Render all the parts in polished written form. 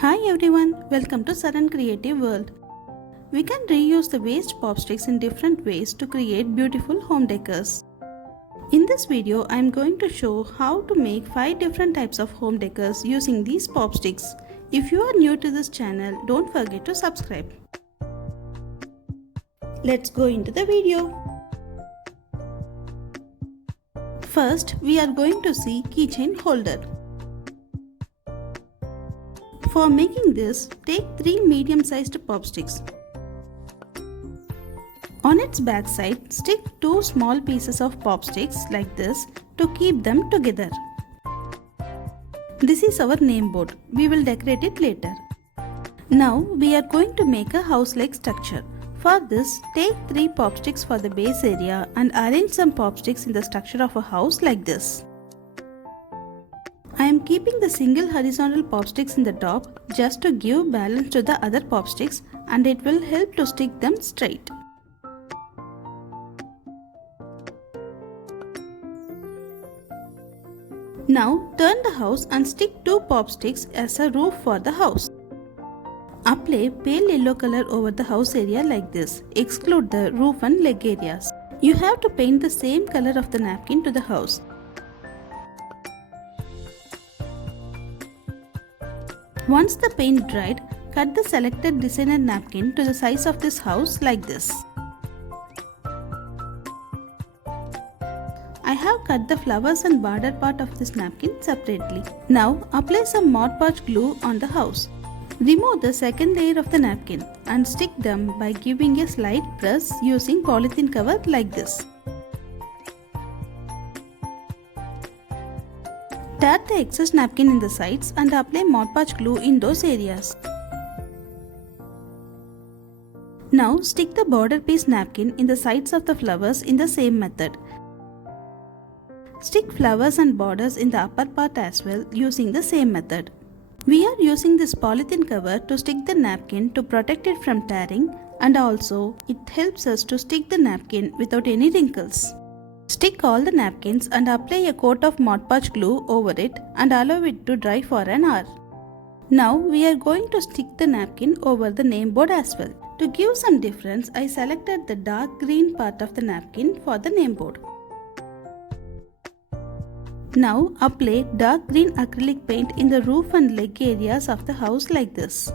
Hi everyone, welcome to Saran Creative World. We can reuse the waste popsticks in different ways to create beautiful home decors. In this video, I am going to show how to make 5 different types of home decors using these popsticks. If you are new to this channel, don't forget to subscribe. Let's go into the video. First, we are going to see keychain holder. For making this, take 3 medium-sized popsticks. On its back side, stick 2 small pieces of popsticks like this to keep them together. This is our name board. We will decorate it later. Now we are going to make a house-like structure. For this, take 3 popsticks for the base area and arrange some popsticks in the structure of a house like this. I am keeping the single horizontal popsticks in the top just to give balance to the other popsticks, and it will help to stick them straight. Now turn the house and stick 2 popsticks as a roof for the house. Apply pale yellow color over the house area like this. Exclude the roof and leg areas. You have to paint the same color of the napkin to the house. Once the paint dried, cut the selected designer napkin to the size of this house like this. I have cut the flowers and border part of this napkin separately. Now apply some Mod Podge glue on the house. Remove the second layer of the napkin and stick them by giving a slight press using polythene cover like this. Tear the excess napkin in the sides and apply Mod Podge glue in those areas. Now stick the border piece napkin in the sides of the flowers in the same method. Stick flowers and borders in the upper part as well using the same method. We are using this polythene cover to stick the napkin to protect it from tearing, and also it helps us to stick the napkin without any wrinkles. Stick all the napkins and apply a coat of Mod Podge glue over it and allow it to dry for an hour. Now we are going to stick the napkin over the name board as well. To give some difference, I selected the dark green part of the napkin for the name board. Now apply dark green acrylic paint in the roof and leg areas of the house like this.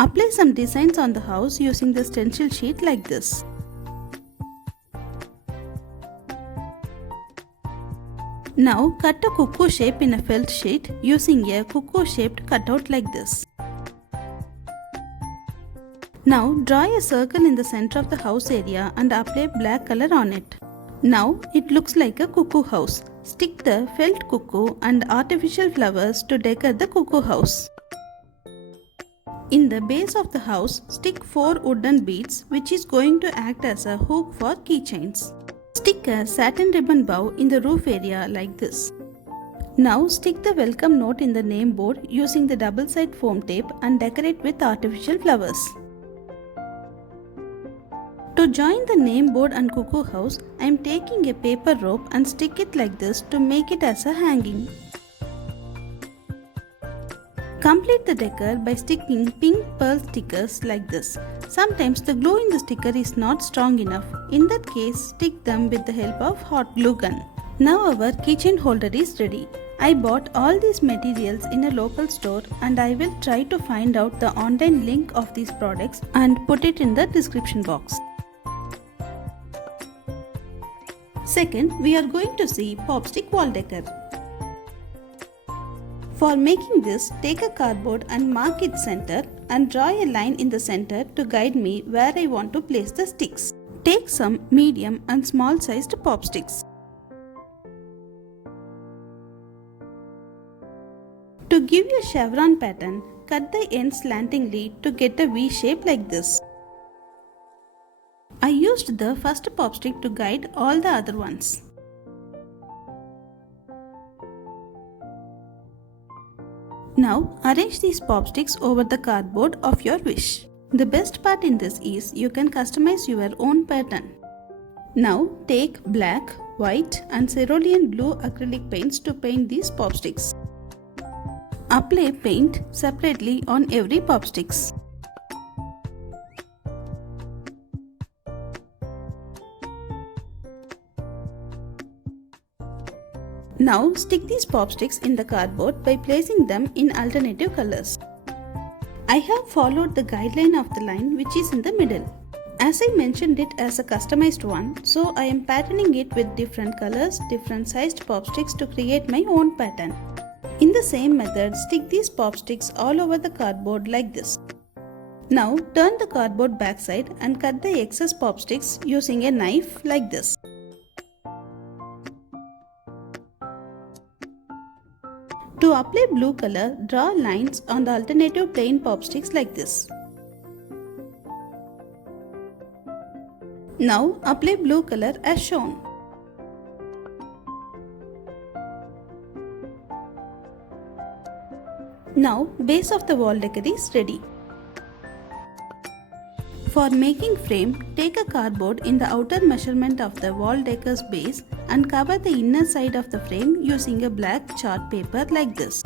Apply some designs on the house using the stencil sheet like this. Now cut a cuckoo shape in a felt sheet using a cuckoo shaped cutout like this. Now draw a circle in the center of the house area and apply black color on it. Now it looks like a cuckoo house. Stick the felt cuckoo and artificial flowers to decorate the cuckoo house. In the base of the house, stick 4 wooden beads, which is going to act as a hook for keychains. Stick a satin ribbon bow in the roof area like this. Now stick the welcome note in the name board using the double-side foam tape and decorate with artificial flowers. To join the name board and cuckoo house, I am taking a paper rope and stick it like this to make it as a hanging. Complete the decor by sticking pink pearl stickers like this. Sometimes the glue in the sticker is not strong enough. In that case, stick them with the help of hot glue gun. Now our keychain holder is ready. I bought all these materials in a local store, and I will try to find out the online link of these products and put it in the description box. Second, we are going to see popstick wall decor. For making this, take a cardboard and mark its center and draw a line in the center to guide me where I want to place the sticks. Take some medium and small sized popsticks. To give a chevron pattern, cut the end slantingly to get a V shape like this. I used the first popstick to guide all the other ones. Now arrange these popsticks over the cardboard of your wish. The best part in this is you can customize your own pattern. Now take black, white and cerulean blue acrylic paints to paint these popsticks. Apply paint separately on every popsticks. Now stick these popsticks in the cardboard by placing them in alternative colors. I have followed the guideline of the line which is in the middle. As I mentioned it as a customized one, so I am patterning it with different colors, different sized popsticks to create my own pattern. In the same method, stick these popsticks all over the cardboard like this. Now turn the cardboard backside and cut the excess popsticks using a knife like this. To apply blue color, draw lines on the alternative plain popsticks like this. Now apply blue color as shown. Now base of the wall decor is ready. For making frame, take a cardboard in the outer measurement of the wall decor's base and cover the inner side of the frame using a black chart paper like this.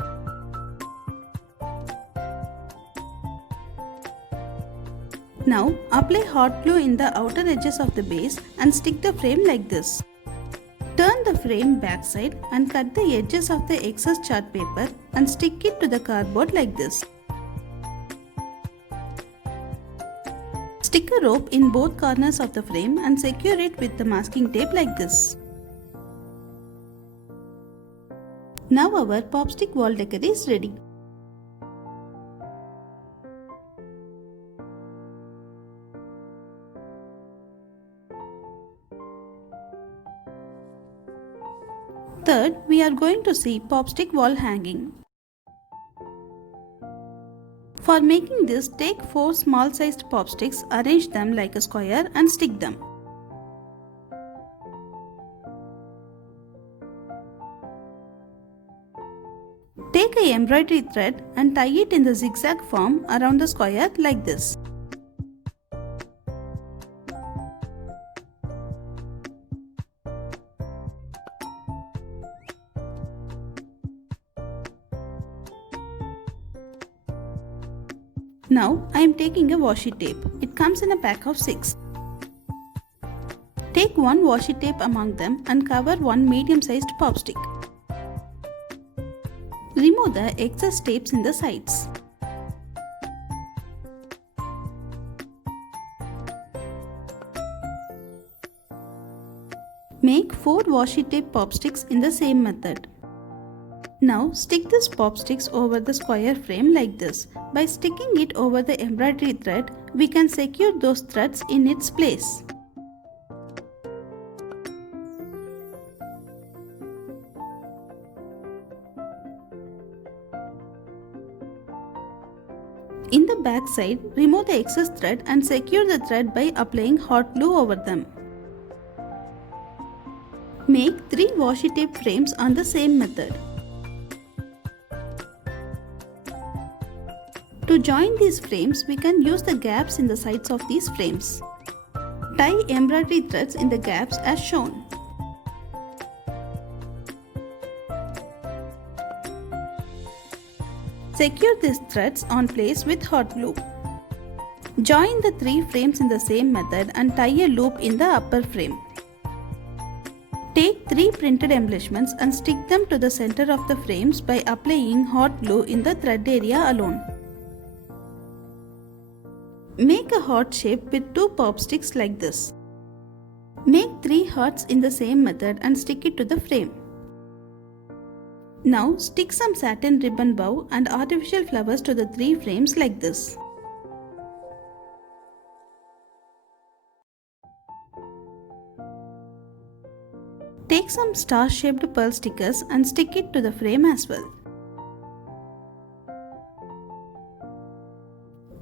Now apply hot glue in the outer edges of the base and stick the frame like this. Turn the frame backside and cut the edges of the excess chart paper and stick it to the cardboard like this. Stick a rope in both corners of the frame and secure it with the masking tape like this. Now our popstick wall decor is ready. Third, we are going to see popstick wall hanging. For making this, take 4 small sized popsticks, arrange them like a square and stick them. Take a embroidery thread and tie it in the zigzag form around the square like this. Now I am taking a washi tape. It comes in a pack of 6. Take one washi tape among them and cover one medium-sized popstick. Remove the excess tapes in the sides. Make 4 washi tape popsticks in the same method. Now stick these popsticks over the square frame like this. By sticking it over the embroidery thread, we can secure those threads in its place. In the back side, remove the excess thread and secure the thread by applying hot glue over them. Make 3 washi tape frames on the same method. To join these frames, we can use the gaps in the sides of these frames. Tie embroidery threads in the gaps as shown. Secure these threads on place with hot glue. Join the 3 frames in the same method and tie a loop in the upper frame. Take 3 printed embellishments and stick them to the center of the frames by applying hot glue in the thread area alone. Make a heart shape with 2 popsticks like this. Make 3 hearts in the same method and stick it to the frame. Now stick some satin ribbon bow and artificial flowers to the 3 frames like this. Take some star-shaped pearl stickers and stick it to the frame as well.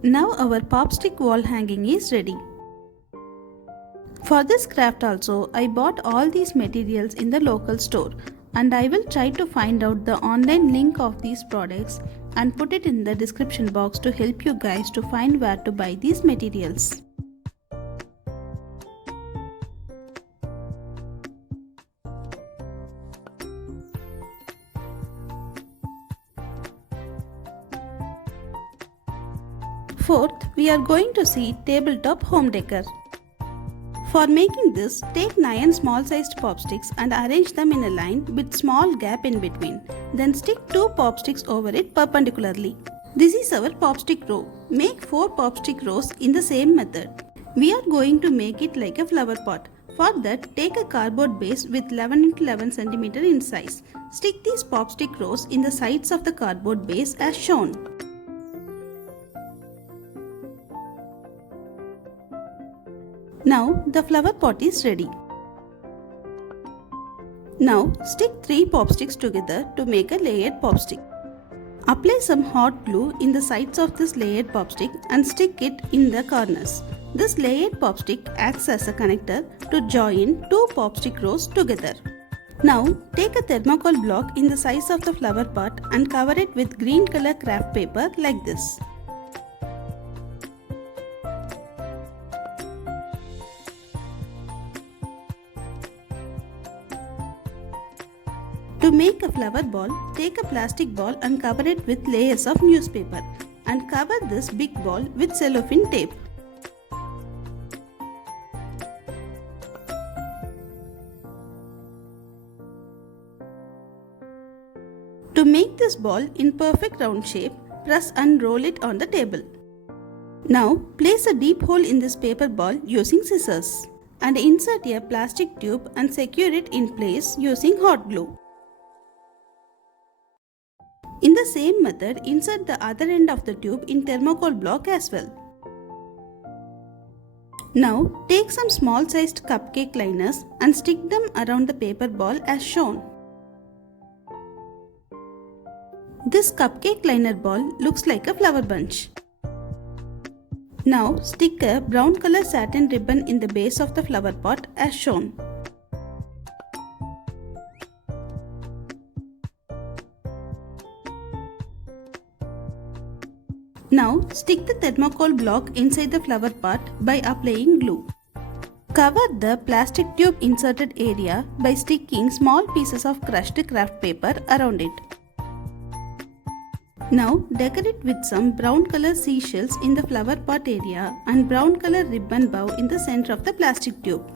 Now our popstick wall hanging is ready. For this craft also, I bought all these materials in the local store and I will try to find out the online link of these products and put it in the description box to help you guys to find where to buy these materials. Fourth, we are going to see tabletop home decor. For making this, take 9 small-sized popsticks and arrange them in a line with small gap in between. Then stick 2 popsticks over it perpendicularly. This is our popstick row. Make 4 popstick rows in the same method. We are going to make it like a flower pot. For that, take a cardboard base with 11 x 11 cm in size. Stick these popstick rows in the sides of the cardboard base as shown. Now the flower pot is ready. Now stick 3 popsticks together to make a layered popstick. Apply some hot glue in the sides of this layered popstick and stick it in the corners. This layered popstick acts as a connector to join 2 popstick rows together. Now take a thermocol block in the size of the flower pot and cover it with green color craft paper like this. To make a flower ball, take a plastic ball and cover it with layers of newspaper and cover this big ball with cellophane tape. To make this ball in perfect round shape, press and roll it on the table. Now place a deep hole in this paper ball using scissors and insert a plastic tube and secure it in place using hot glue. In the same method, insert the other end of the tube in thermocol block as well. Now take some small sized cupcake liners and stick them around the paper ball as shown. This cupcake liner ball looks like a flower bunch. Now stick a brown color satin ribbon in the base of the flower pot as shown. Now stick the thermocol block inside the flower pot by applying glue. Cover the plastic tube inserted area by sticking small pieces of crushed craft paper around it. Now decorate with some brown color seashells in the flower pot area and brown color ribbon bow in the center of the plastic tube.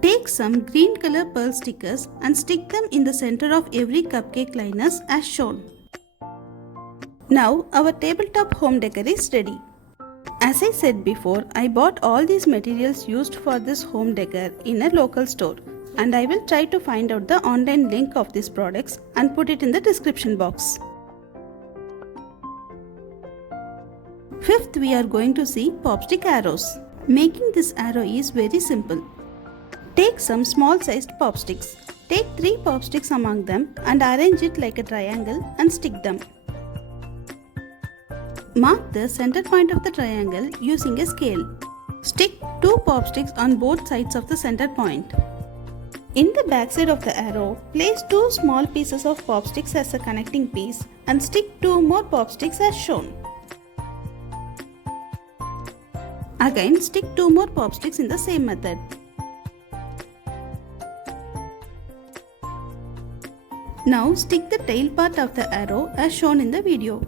Take some green color pearl stickers and stick them in the center of every cupcake liners as shown. Now our tabletop home decor is ready. As I said before, I bought all these materials used for this home decor in a local store, and I will try to find out the online link of these products and put it in the description box. Fifth, we are going to see popstick arrows. Making this arrow is very simple. Take some small sized popsticks. Take 3 popsticks among them and arrange it like a triangle and stick them. Mark the center point of the triangle using a scale. Stick 2 popsticks on both sides of the center point. In the back side of the arrow, place 2 small pieces of popsticks as a connecting piece and stick 2 more popsticks as shown. Again, stick 2 more popsticks in the same method. Now stick the tail part of the arrow as shown in the video.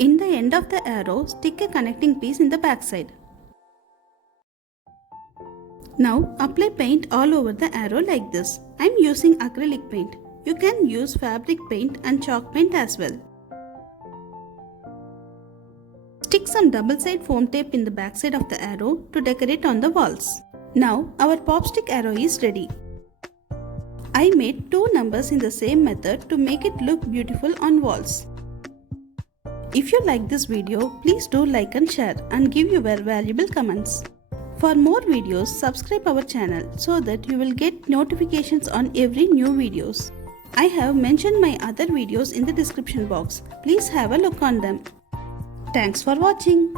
In the end of the arrow, stick a connecting piece in the back side. Now apply paint all over the arrow like this. I am using acrylic paint. You can use fabric paint and chalk paint as well. Stick some double-side foam tape in the back side of the arrow to decorate on the walls. Now our popstick arrow is ready. I made 2 numbers in the same method to make it look beautiful on walls. If you like this video, please do like and share and give your valuable comments. For more videos, subscribe our channel so that you will get notifications on every new videos. I have mentioned my other videos in the description box. Please have a look on them. Thanks for watching.